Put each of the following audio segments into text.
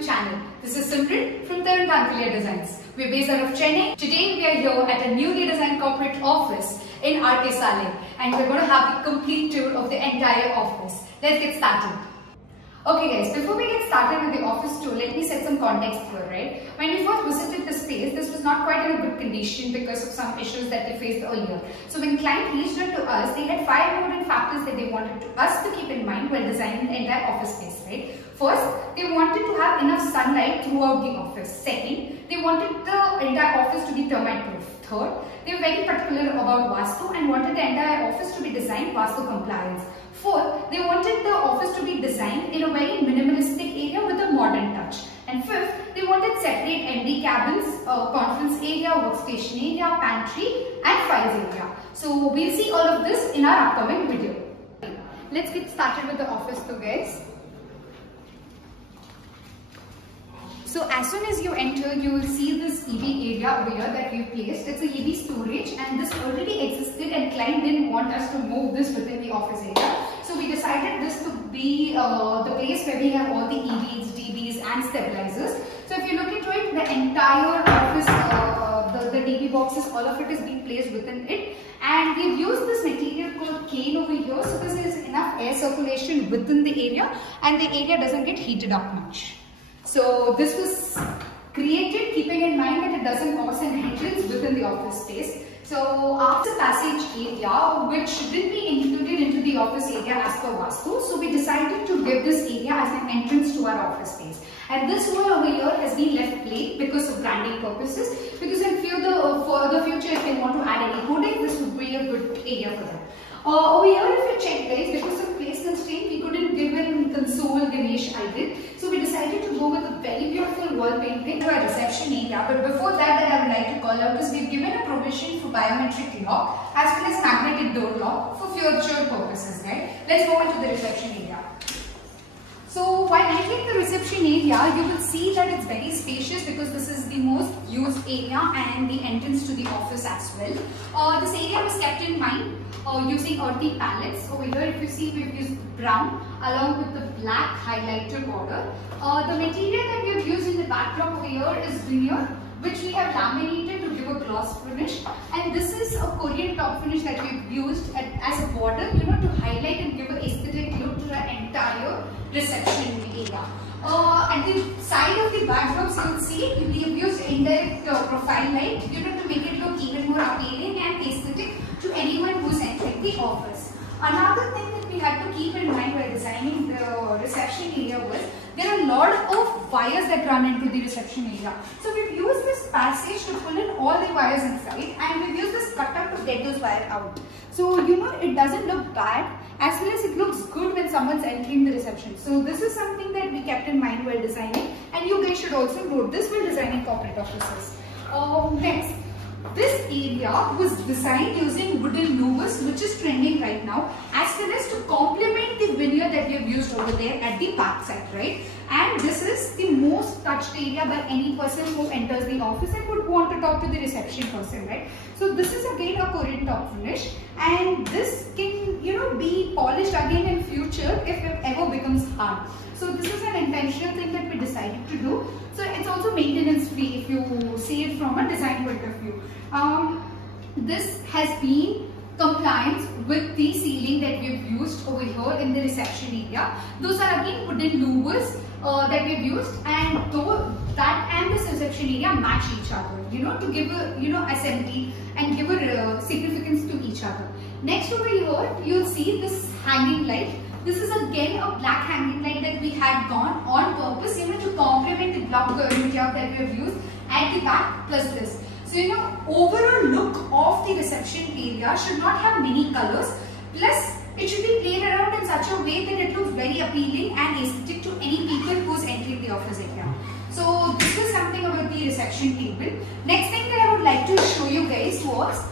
YouTube channel. This is Simran from Tattvathod Designs. We are based out of Chennai. Today we are here at a newly designed corporate office in RBA and we're going to have the complete tour of the entire office. Let's get started. Okay guys, before we get started with the office tour, let me set some context here, right? When we first visited the space, this was not quite in a good condition because of some issues that they faced earlier. So when client reached out to us, they had 5 important factors that they wanted us to keep in mind while designing the entire office space, right? First, they wanted to have enough sunlight throughout the office. Second, they wanted the entire office to be termite proof. Third, they were very particular about Vastu and wanted the entire office to be designed Vastu compliance. Fourth, they wanted the office to be designed in a very minimalistic area with a modern touch. And fifth, they wanted separate MD cabins, conference area, workstation area, pantry and files area. So we'll see all of this in our upcoming video. Let's get started with the office tour, guys. So as soon as you enter, you will see this EV area over here that we've placed. It's a EV storage and this already existed and client didn't want us to move this within the office area. So we decided this to be the place where we have all the EVs, DBs and stabilizers. So if you look into it, the entire office, the DB boxes, all of it is being placed within it. And we've used this material called cane over here. So this is enough air circulation within the area and the area doesn't get heated up much. So this was created keeping in mind that it doesn't cause an hindrance within the office space. So after passage area, which shouldn't be included into the office area as per Vastu, so we decided to give this area as an entrance to our office space. And this wall over here has been left plain because of branding purposes. Because in for the future, if they want to add any hoarding, this would be a good area for them. Over here, if you check guys, because of place constraint, we couldn't give in console Ganesh idol. So we decided to go with a very beautiful wall painting to our reception area. But before that I would like to call out is we've given a provision for biometric lock as well as magnetic door lock for future purposes, right? Let's go into the reception area. So while entering the reception area, you will see that it's very spacious because this is the most used area and the entrance to the office as well. This area was kept in mind using earthy palettes. Over here, if you see, we've used brown along with the black highlighter border. The material that we've used in the backdrop over here is veneer, which we have laminated to give a gloss finish. And this is a Korean top finish that we've used as a border, to highlight and give an aesthetic look to the entire reception area. At the side of the backdrops, you will see we have used indirect profile light, to make it look even more appealing and aesthetic to anyone who's entering the office. Another thing that we had to keep in mind while designing the reception area was there are a lot of wires that run into the reception area. So we've used this passage to pull in all the wires inside and we've used this cutter to get those wires out. So it doesn't look bad as well as it looks good when someone's entering the reception. So this is something that we kept in mind while designing and you guys should also note this while designing corporate offices. Next. This area was designed using wooden louvers, which is trending right now, as well as to complement the veneer that we have used over there at the back side, right? And this is the most touched area by any person who enters the office and would want to talk to the reception person, right? So this is again a Korean top finish and this can, be polished again in future if it ever becomes hard. So this is an intentional thing that we decided to do. So it's also maintenance free if you see it from a design point of view. This has been compliance with the ceiling that we've used over here in the reception area. Those are again wooden louvers that we've used, and though that and this reception area match each other, to give a assembly and give a significance to each other. Next over here, you'll see this hanging light. This is again a black hanging light that we had gone on purpose, to complement the block material that we have used at the back plus this. So, overall look of the reception area should not have many colors. Plus, it should be played around in such a way that it looks very appealing and aesthetic to any people who's entering the office area. So, this was something about the reception table. Next thing that I would like to show you guys was,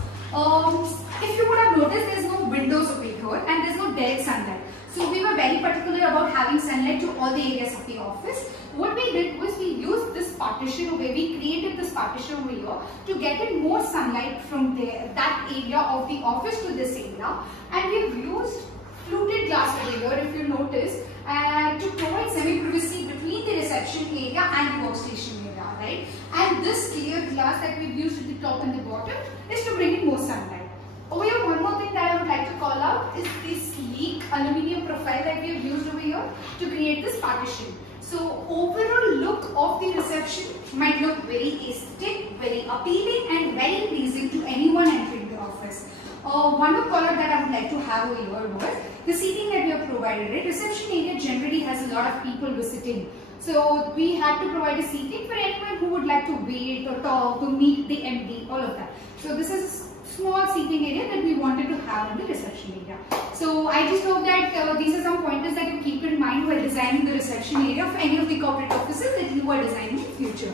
if you would have noticed, there's no windows over here and there's no direct sunlight. So we were very particular about having sunlight to all the areas of the office. What we did was we used this partition over, we created this partition over here to get in more sunlight from there, that area of the office to this area. And we've used fluted glass over here, if you notice, to provide semi-privacy between the reception reception area and the workstation area, right? And this clear glass that we've used at the top and the bottom is to bring in more sunlight. Over here, one more thing that I would like to call out is this sleek aluminium profile that we have used over here to create this partition. So overall look of the reception might look very aesthetic, very appealing and very pleasing to anyone entering the office. One more call out that I would like to have over here was the seating that we have provided. Right? Reception area generally has a lot of people visiting. So we had to provide a seating for anyone who would like to wait or talk, to meet the MD, all of that. So this is small seating area that we wanted to have in the reception area. So I just hope that these are some pointers that you keep in mind while designing the reception area of any of the corporate offices that you are designing in the future.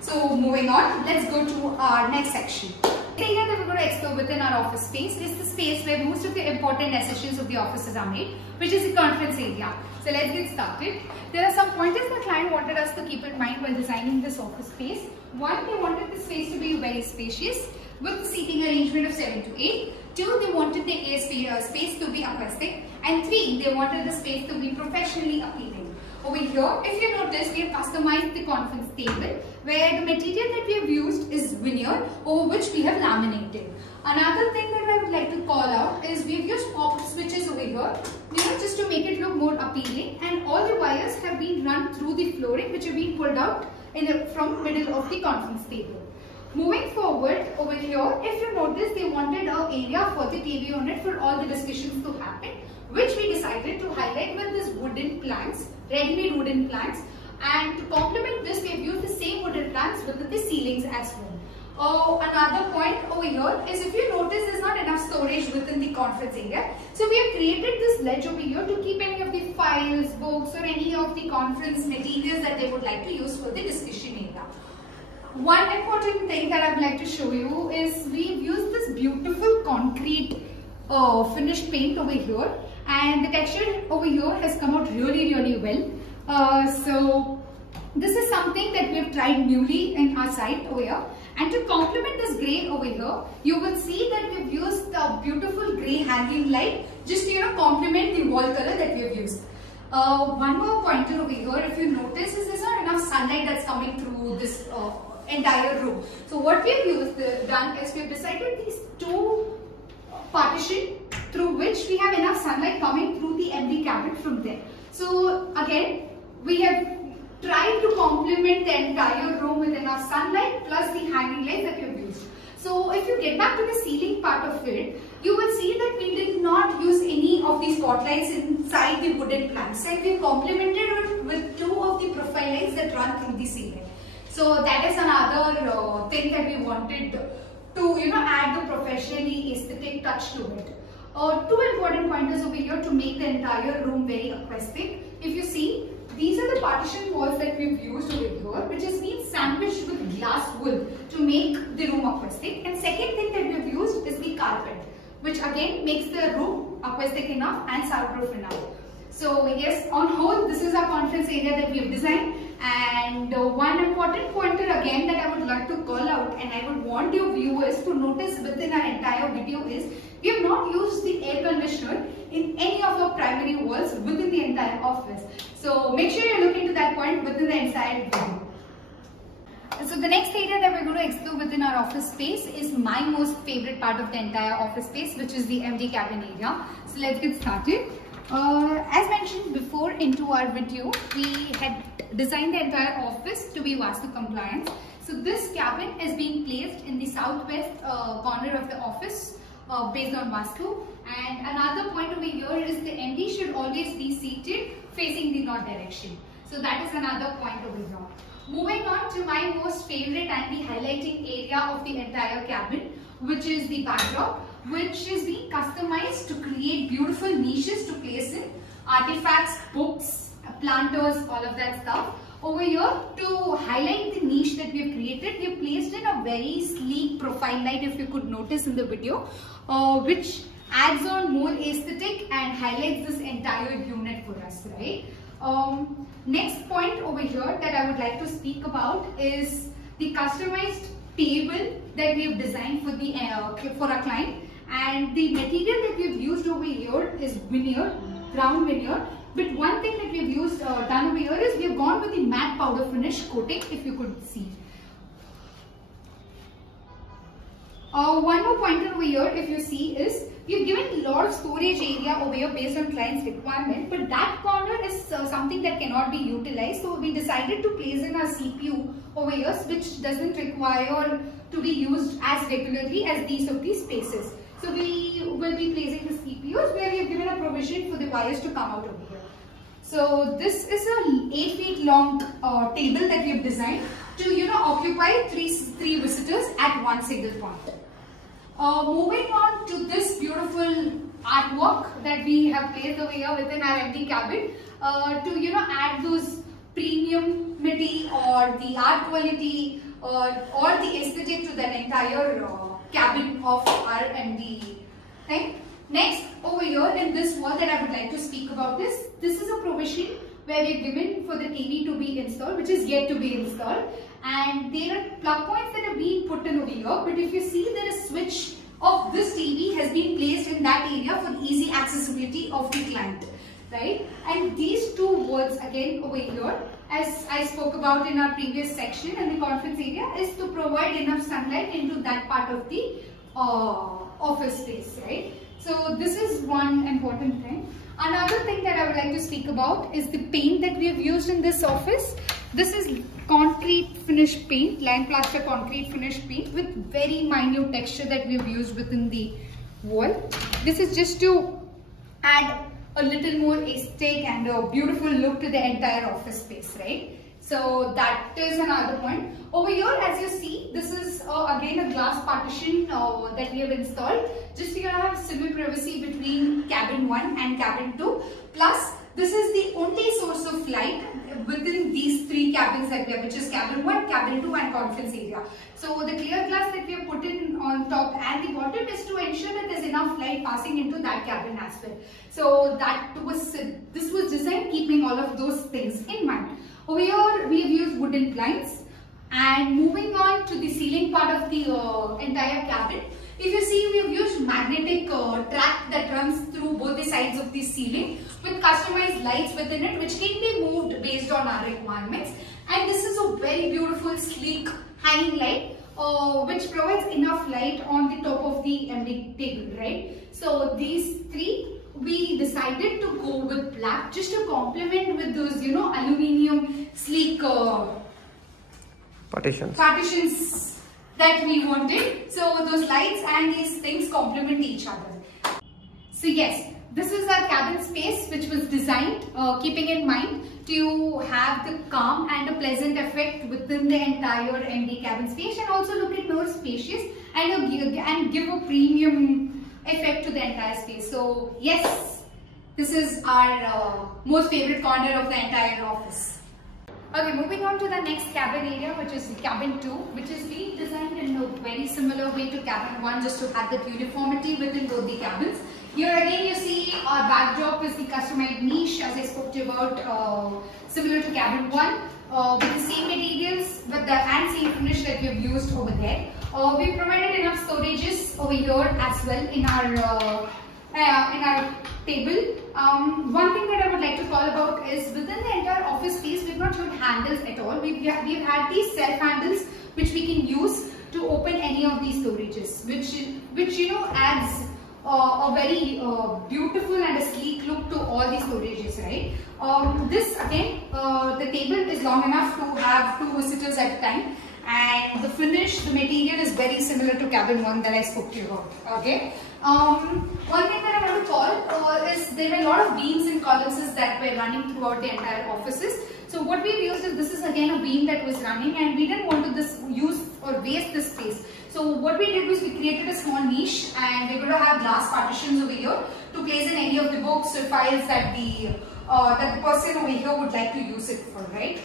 So moving on, let's go to our next section. The area that we're going to explore within our office space is the space where most of the important decisions of the offices are made, which is the conference area. So let's get started. There are some pointers the client wanted us to keep in mind while designing this office space. One, they wanted the space to be very spacious with the seating arrangement of 7 to 8. 2, they wanted the space to be acoustic. And 3, they wanted the space to be professionally appealing. Over here, if you notice, we have customized the conference table where the material that we have used is veneer over which we have laminated. Another thing that I would like to call out is we have used pop switches over here, just to make it look more appealing, and all the wires have been run through the flooring which have been pulled out from middle of the conference table. Moving forward over here, if you notice, they wanted an area for the TV unit for all the discussions to happen, which we decided to highlight with these wooden planks, ready-made wooden planks, and to complement this, we have used the same wooden planks within the ceilings as well. Another point over here is if you notice, there's not enough storage within the conference area. So we have created this ledge over here to keep any of the files, books, or any of the conference materials that they would like to use for the discussion area. One important thing that I would like to show you is we've used this beautiful concrete finished paint over here, and the texture over here has come out really well. So this is something that we have tried newly in our site over here. And to complement this grey over here, you will see that we have used a beautiful grey hanging light just to complement the wall color that we have used. One more pointer over here, if you notice, is there's not enough sunlight that's coming through this entire room. So what we have done is we have decided these two partition through which we have enough sunlight coming through the MD cabin from there. So again, we have tried to complement the entire room with enough sunlight plus the hanging lights that we have used. So if you get back to the ceiling part of it, you will see that we did not use any of these spotlights inside the wooden planks, and we complemented it with 2 of the profile lights that run through the ceiling. So that is another thing that we wanted to add the professionally aesthetic touch to it. 2 important pointers over here to make the entire room very acoustic. If you see, these are the partition walls that we've used over here, which has been sandwiched with glass wool to make the room acoustic. And second thing that we've used is the carpet, which again makes the room acoustic enough and soundproof enough. So yes, on whole, this is our conference area that we have designed. And one important pointer again that I would like to call out, and I would want your viewers to notice within our entire video, is we have not used the air conditioner in any of our primary walls within the entire office. So make sure you look into that point within the entire video. So the next area that we're going to explore within our office space is my most favorite part of the entire office space, which is the MD cabin area. So let's get started. As mentioned before into our video, we had designed the entire office to be Vastu compliant. So this cabin is being placed in the southwest corner of the office based on Vastu. And another point over here is the MD should always be seated facing the north direction. So that is another point over here. Moving on to my most favorite and the highlighting area of the entire cabin, which is the backdrop, which is being customized to create beautiful niches to place in artifacts, books, planters, all of that stuff. Over here, to highlight the niche that we have created, we have placed in a very sleek profile light, if you could notice in the video, which adds on more aesthetic and highlights this entire unit for us, right? Next point over here that I would like to speak about is the customized table that we have designed for the for our client, and the material that we have used over here is veneer, ground veneer. But one thing that we have used done over here is we have gone with the matte powder finish coating, if you could see. One more pointer over here, if you see, is we've given a lot of storage area over here based on client's requirement, but that corner is something that cannot be utilized. So we decided to place in our CPU over here, which doesn't require to be used as regularly as these spaces. So we will be placing the CPUs where we have given a provision for the wires to come out over here. So this is a 8 feet long table that we have designed to occupy three visitors at one single point. Moving on to this beautiful artwork that we have placed over here within our empty cabin to add those premiumity or the art quality or the aesthetic to that entire cabin of our MD thing. Next, over here in this wall that I would like to speak about is, this is a provision where we are given for the TV to be installed, which is yet to be installed, and there are plug points that are being put in over here. But if you see, there is switch of this TV has been placed in that area for easy accessibility of the client, right? And these two walls again over here, as I spoke about in our previous section in the conference area, is to provide enough sunlight into that part of the office space, right? So this is one important thing. Another thing that I would like to speak about is the paint that we have used in this office. This is concrete finish paint, lime plaster concrete finish paint with very minute texture that we have used within the wall. This is just to add a little more aesthetic and a beautiful look to the entire office space, right? So that is another point. Over here, as you see, this is again a glass partition that we have installed just to have semi-privacy between cabin 1 and cabin 2. Plus, this is the only source of light within these three cabins that we have, which is cabin 1, cabin 2 and conference area. So the clear glass that we have put in on top and the bottom is to ensure that there is enough light passing into that cabin as well. So this was designed keeping all of those things in mind. Over here, we have used wooden blinds. And moving on to the ceiling part of the entire cabin, if you see, we have used magnetic track that runs through both the sides of the ceiling with customized lights within it, which can be moved based on our requirements. And this is a very beautiful, sleek hanging light which provides enough light on the top of the MD table, right? So these three, we decided to go with black just to complement with those, aluminium sleek partitions that we wanted. So those lights and these things complement each other. So yes, this is our cabin space which was designed keeping in mind to have the calm and a pleasant effect within the entire MD cabin space, and also look at more spacious and give a premium effect to the entire space. So yes, this is our most favorite corner of the entire office. Okay, moving on to the next cabin area, which is cabin 2, which is being designed in a very similar way to cabin 1, just to have that uniformity within both the cabins. Here again you see our backdrop is the customized niche, as I spoke to you about, similar to cabin 1, with the same materials and same finish that we have used over there. We provided enough storages over here as well in our table. One thing that I would like to call about is within the entire office space, we've not used handles at all. We've had these self handles which we can use to open any of these storages, which adds a very beautiful and a sleek look to all these storages, right? This again, the table is long enough to have 2 visitors at a time, and the finish, the material is very similar to cabin 1 that I spoke to you about. Okay. One thing that I want to call is there were a lot of beams and columns that were running throughout the entire offices. So what we've used is, this is again a beam that was running, and we didn't want to use or waste this space. So what we did was we created a small niche, and we're going to have glass partitions over here to place in any of the books or files that the person over here would like to use it for, right?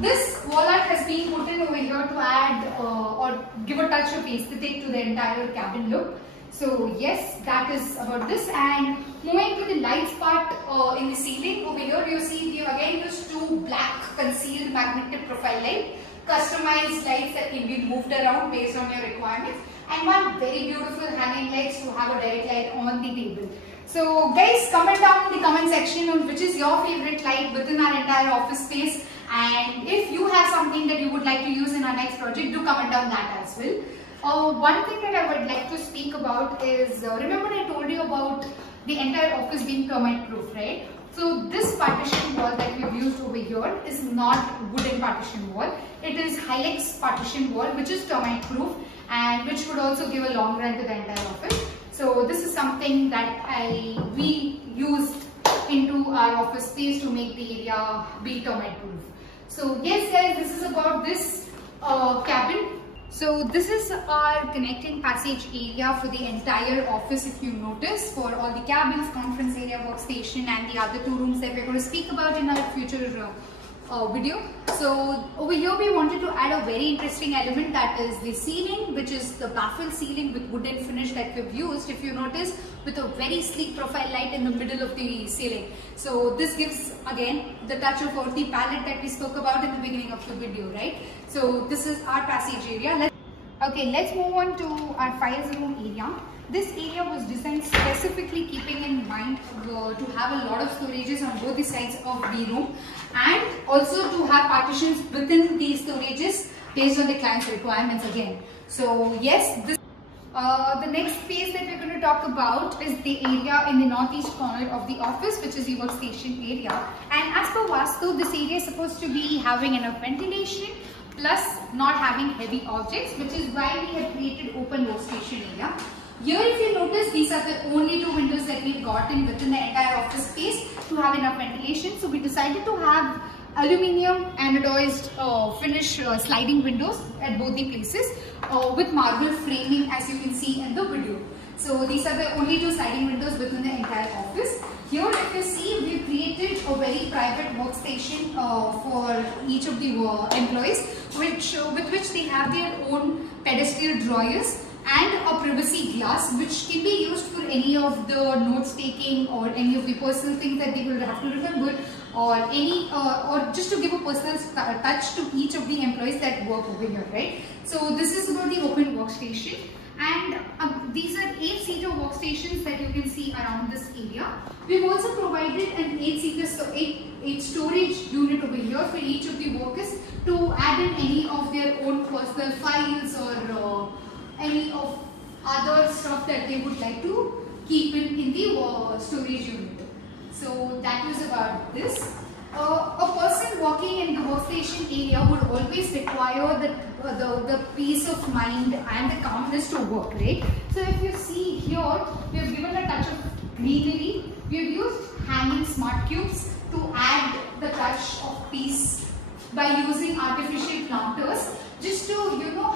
This wall art has been put in over here to add or give a touch of aesthetic to the entire cabin look. So yes, that is about this. And moving to the lights part in the ceiling, over here you see we have again used 2 black concealed magnetic profile light, customized lights that can be moved around based on your requirements, and one very beautiful hanging lights to have a direct light on the table. So guys, comment down in the comment section on which is your favorite light within our entire office space, And if you have something that you would like to use in our next project, do comment down that as well. One thing that I would like to speak about is, remember I told you about the entire office being termite proof, right? So this partition wall that we've used over here is not wooden partition wall. It is Hilux partition wall, which is termite proof and which would also give a long run to the entire office. So this is something that we used into our office space to make the area be termite proof. So yes guys, this is about this cabin. So this is our connecting passage area for the entire office, if you notice, for all the cabins, conference area, workstation and the other 2 rooms that we're going to speak about in our future video. So over here we wanted to add a very interesting element, that is the ceiling, which is the baffle ceiling with wooden finish that we've used, if you notice, with a very sleek profile light in the middle of the ceiling. So this gives again the touch of earthy palette that we spoke about in the beginning of the video, right? So this is our passage area. Let's move on to our files room area. This area was designed specifically keeping in mind to have a lot of storages on both the sides of the room, and also to have partitions within these storages based on the client's requirements again. So yes, the next space that we're going to talk about is the area in the northeast corner of the office, which is the workstation area. And as per Vastu, this area is supposed to be having enough ventilation plus not having heavy objects, which is why we have created open workstation area. Here if you notice, these are the only 2 windows that we've gotten within the entire office space to have enough ventilation. So we decided to have aluminium anodized finish sliding windows at both the places with marble framing, as you can see in the video. So these are the only 2 sliding windows within the entire office. Here if you see, we created a very private workstation for each of the employees, with which they have their own pedestal drawers and a privacy glass, which can be used for any of the notes taking or any of the personal things that they will have to remember, or or just to give a personal touch to each of the employees that work over here, right? So this is about the open workstation, and these are 8-seater workstations that you can see around this area. We've also provided an 8 storage unit over here for each of the workers to add in any of their own personal files or any of other stuff that they would like to keep in the storage unit. So that was about this. A person working in the workstation area would always require the peace of mind and the calmness to work, right? So if you see here, we have given a touch of greenery. We have used hanging smart cubes to add the touch of peace by using artificial planters, just to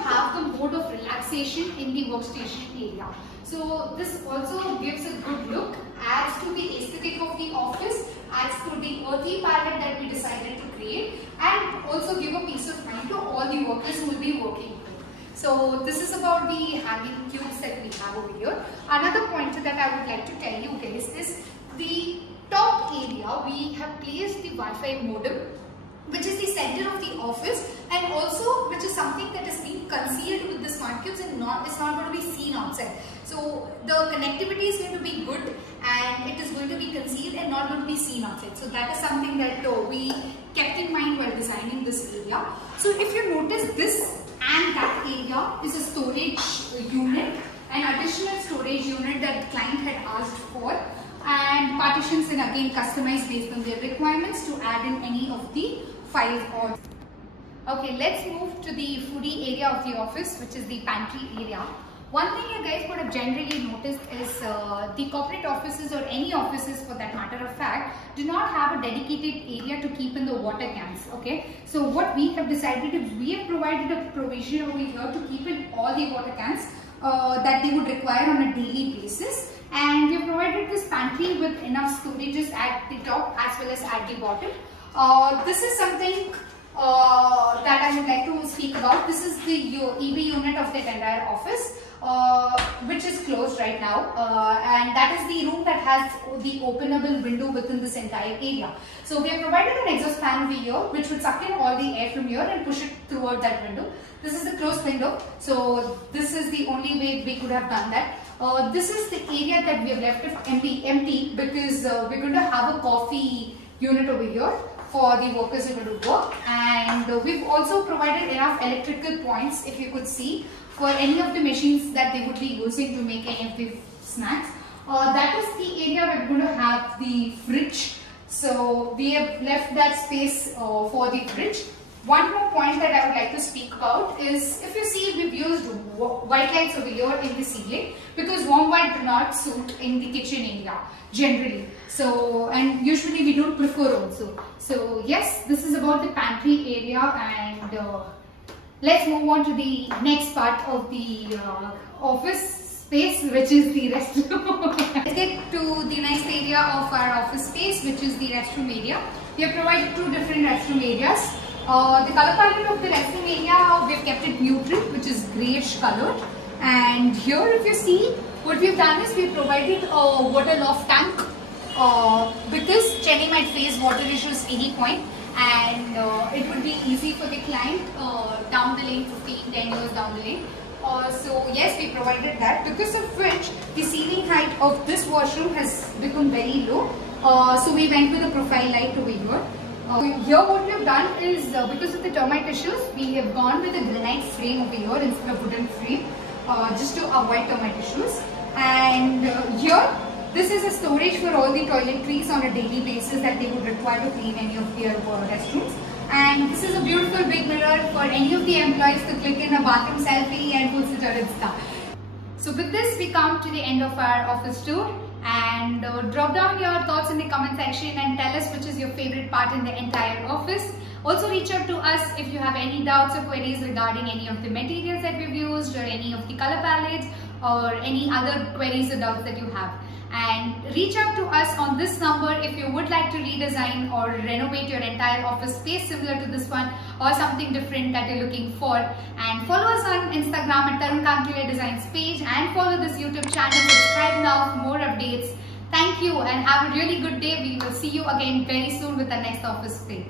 have the mode of relaxation in the workstation area. So this also gives a good look, adds to the aesthetic of the office, adds to the earthy palette that we decided to create, and also give a peace of mind to all the workers who will be working here. So this is about the hanging cubes that we have over here. Another pointer that I would like to tell you guys is the top area. We have placed the Wi-Fi modem, which is the center of the office, and also which is something that is being concealed with the smart cubes and it's not going to be seen outside. So the connectivity is going to be good and it is going to be concealed and not going to be seen outside. So that is something that we kept in mind while designing this area. So if you notice, this and that area is a storage unit, an additional storage unit that the client had asked for, and partitions and again customized based on their requirements to add in any of the files or. Okay, let's move to the foodie area of the office, which is the pantry area. One thing you guys would have generally noticed is the corporate offices, or any offices for that matter of fact, do not have a dedicated area to keep in the water cans. Okay, so what we have decided is we have provided a provision over here to keep in all the water cans that they would require on a daily basis. And we have provided this pantry with enough storages at the top as well as at the bottom. This is something that I would like to speak about. This is the EB unit of the entire office, which is closed right now, and that is the room that has the openable window within this entire area. So we have provided an exhaust fan over here which would suck in all the air from here and push it toward that window. This is the closed window, so this is the only way we could have done that. This is the area that we have left it empty because we're going to have a coffee unit over here for the workers who are going to work. And we've also provided enough electrical points, if you could see, for any of the machines that they would be using to make any of the snacks. That is the area we're going to have the fridge. So we have left that space for the fridge. One more point that I would like to speak about is, if you see, we've used white lights over here in the ceiling because warm white do not suit in the kitchen area generally. So, and usually we don't prefer also. So yes, this is about the pantry area, and let's move on to the next part of the office space, which is the restroom. Let's get to the next area of our office space, which is the restroom area. We have provided two different restroom areas. The color palette of the restroom area, we've kept it neutral, which is greyish colored. And here, if you see, what we've done is we've provided a water loft tank because Chennai might face water issues any point, and it would be easy for the client down the lane, 10 years down the lane. So yes, we provided that, because of which the ceiling height of this washroom has become very low. So we went with a profile light over here. Here what we have done is, because of the termite issues, we have gone with a granite frame over here instead of wooden frame, just to avoid termite issues. And here, this is a storage for all the toiletries on a daily basis that they would require to clean any of their restrooms. And this is a beautiful big mirror for any of the employees to click in a bathroom selfie and post it on Insta. So with this, we come to the end of our office tour. And drop down your thoughts in the comment section and tell us which is your favorite part in the entire office. Also reach out to us if you have any doubts or queries regarding any of the materials that we've used, or any of the color palettes, or any other queries or doubts that you have. And reach out to us on this number if you would like to redesign or renovate your entire office space similar to this one, or something different that you're looking for. And follow us on Instagram at Tarun Kankile Designs page, and follow this YouTube channel. Subscribe now for more updates. Thank you and have a really good day. We will see you again very soon with the next office space.